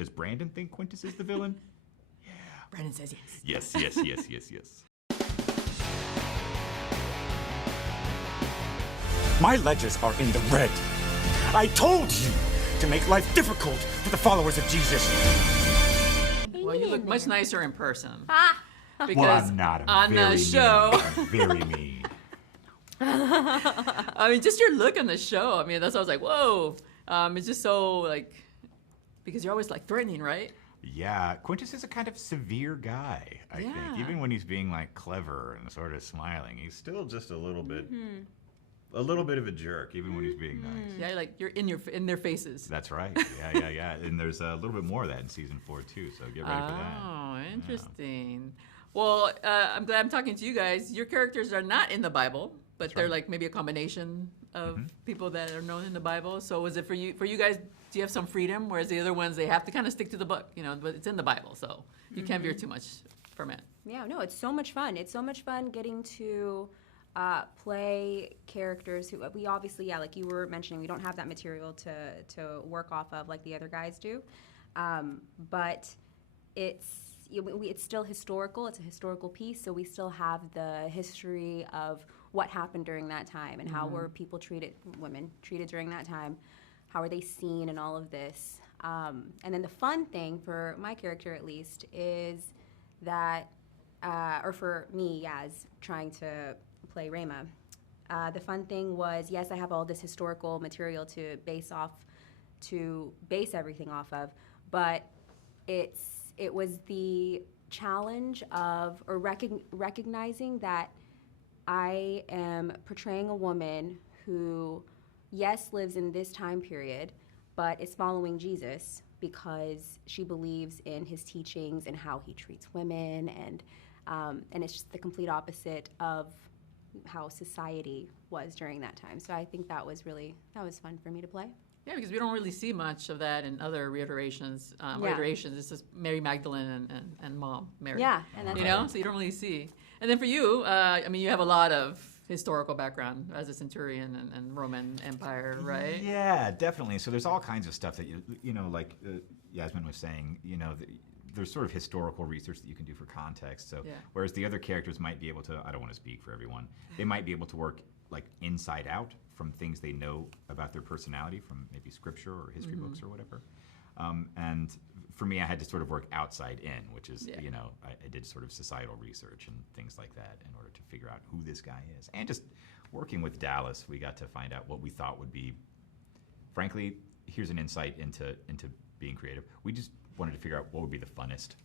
Does Brandon think Quintus is the villain? Yeah. Brandon says yes. Yes. My ledgers are in the red. I told you to make life difficult for the followers of Jesus. Well, you look much nicer in person. Because Well, I'm not. I'm on very the show, mean. I'm very mean. I mean, just your look on the show. I mean, that's why I was like, whoa. It's just so like, because you're always like threatening, right? Yeah, Quintus is a kind of severe guy, I think. Yeah. Even when he's being like clever and sort of smiling, he's still just a little bit of a jerk, even when he's being nice. Yeah, like you're in their faces. That's right. Yeah. And there's a little bit more of that in season 4 too. So get ready for that. Oh, interesting. Well, I'm glad I'm talking to you guys. Your characters are not in the Bible, but they're like maybe a combination of people that are known in the Bible. So was it for you guys? Do you have some freedom? Whereas the other ones, they have to kind of stick to the book, but it's in the Bible, so you can't veer too much from it. Yeah, no, it's so much fun. It's so much fun getting to play characters who we obviously, like you were mentioning, we don't have that material to work off of like the other guys do, but it's still historical. It's a historical piece, so we still have the history of what happened during that time and how were people treated, women treated during that time, how are they seen and all of this. And then the fun thing for my character at least is that, or for me as trying to play Ramah, the fun thing was, yes, I have all this historical material to base everything off of, but it was the challenge of recognizing that I am portraying a woman who, yes, lives in this time period, but is following Jesus because she believes in his teachings and how he treats women, and it's just the complete opposite of how society was during that time. So I think that was fun for me to play. Yeah, because we don't really see much of that in other reiterations. It's just Mary Magdalene and Mom Mary. Yeah, and that's so you don't really see. And then for you, I mean, you have a lot of historical background as a centurion and Roman Empire, right? Yeah, definitely. So there's all kinds of stuff that like Yasmin was saying. There's sort of historical research that you can do for context. So whereas the other characters might be able to, I don't want to speak for everyone, they might be able to work like inside out from things they know about their personality from maybe scripture or history books or whatever. And for me, I had to sort of work outside in, which is, I did sort of societal research and things like that in order to figure out who this guy is. And just working with Dallas, we got to find out what we thought would be, frankly, here's an insight into being creative. We just wanted to figure out what would be the funnest.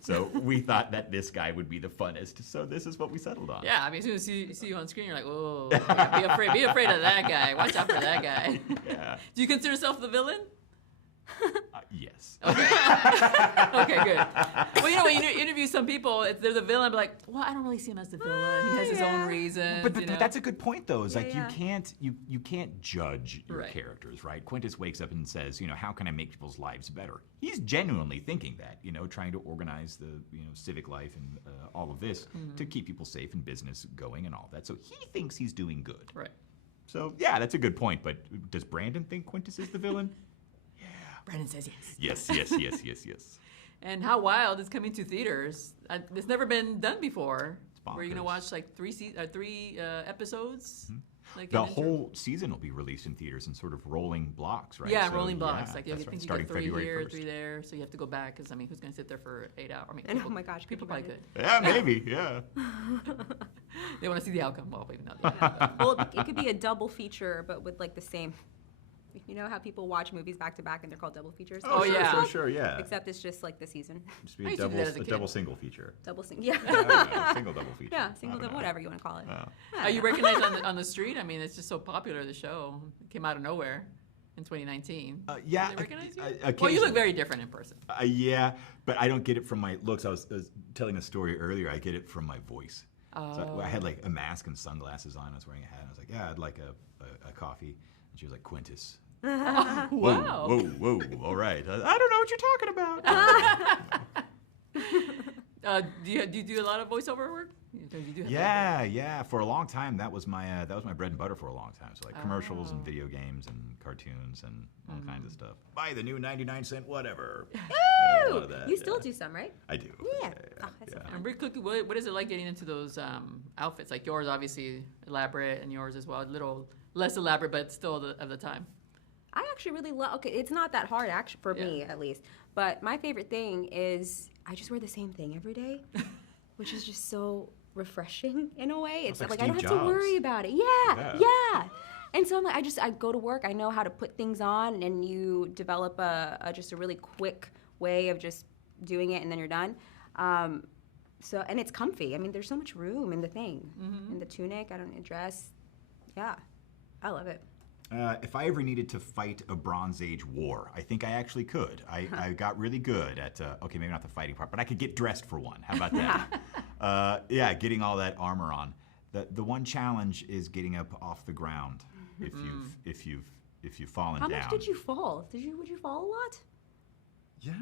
So we thought that this guy would be the funnest. So this is what we settled on. Yeah, I mean, as soon as you see you on screen, you're like, whoa, be afraid of that guy. Watch out for that guy. Yeah. Do you consider yourself the villain? Yes. Okay. Okay, good. Well, when you interview some people, they're the villain, but like, well, I don't really see him as the villain. He has his own reasons. But that's a good point, though. Is like you can't judge your characters, right? Quintus wakes up and says, how can I make people's lives better? He's genuinely thinking that, trying to organize the civic life and all of this to keep people safe and business going and all that. So he thinks he's doing good. Right. So yeah, that's a good point. But does Brandon think Quintus is the villain? Brandon says yes. Yes. And How Wild is coming to theaters. It's never been done before. Where you're gonna watch like three episodes. Like the whole season will be released in theaters in sort of rolling blocks, right? Yeah, rolling blocks. Like you think you starting get 3 February here, 1st. 3 there, so you have to go back because who's gonna sit there for 8 hours? I mean, And oh my gosh, people probably could. Yeah, maybe. Yeah. They want to see the outcome. Well, maybe not the outcome. Well, it could be a double feature, but with like the same. You know how people watch movies back to back and they're called double features? Oh, yeah. Sure, yeah. Except it's just like the season. Just be I a used to do that as a double, kid. double single feature. Double single, yeah. Single double feature. Yeah, single I don't double, know. whatever you want to call it. Are you recognized on the street? I mean, it's just so popular, the show. It came out of nowhere in 2019. Yeah. Do they recognize you? Well, you occasionally. look very different in person. Yeah, but I don't get it from my looks. I was telling a story earlier. I get it from my voice. So I had like a mask and sunglasses on. I was wearing a hat. And I was like, yeah, I'd like a coffee. And she was like, Quintus. Wow. Whoa. All right. I don't know what you're talking about. Do you do a lot of voiceover work? Because you do have Yeah. For a long time, that was my bread and butter for a long time. So like commercials and video games and cartoons and all kinds of stuff. Buy the new 99-cent whatever. A lot of that, You still do some, right? I do. Yeah. Oh, that's so fun. And really quickly, what is it like getting into those outfits? Like yours, obviously elaborate, and yours as well, a little less elaborate, but still of the time. I actually really love. Okay, it's not that hard, actually, for me at least. But my favorite thing is I just wear the same thing every day, which is just so refreshing in a way. It's like like I don't Steve have to worry Jobs. about it. Yeah. And so I'm like, I go to work. I know how to put things on, and you develop just a really quick way of just doing it, and then you're done. So and it's comfy. I mean, there's so much room in the thing, in the tunic. I don't need a dress. Yeah, I love it. If I ever needed to fight a Bronze Age war, I think I actually could. I got really good at, okay, maybe not the fighting part, but I could get dressed for one. How about that? Getting all that armor on. The one challenge is getting up off the ground if you've fallen down. How much did you fall? Would you fall a lot? Yeah.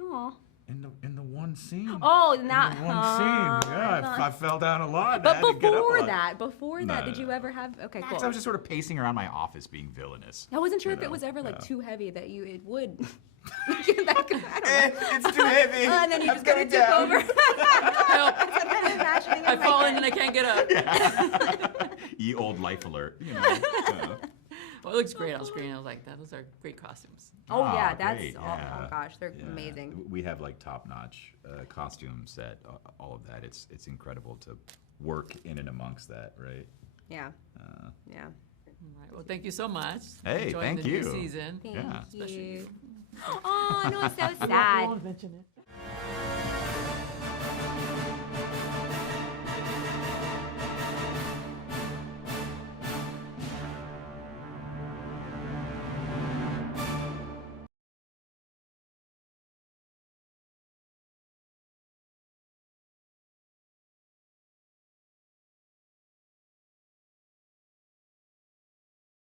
Oh. In the one scene. Oh, not in the one scene. Yeah, I fell down a lot. But I had to get up a before lot. that, did you ever have? Okay, cool. I was just sort of pacing around my office being villainous. I wasn't sure if it was ever like too heavy that it would. I don't know. It's too heavy. And then you just kind of tip over. Help! Imagining I've fallen and I can't get up. Ye old life alert. Well, it looks great on screen. I was like, those are great costumes. Oh yeah, great, oh gosh, they're amazing. We have like top-notch costume set, all of that. It's incredible to work in and amongst that, right? Yeah. Yeah. All right. Well, thank you so much. Hey, Enjoying thank the you. new season. Thank Yeah. you. Especially you. Oh, no, it's so I sad. won't mention it.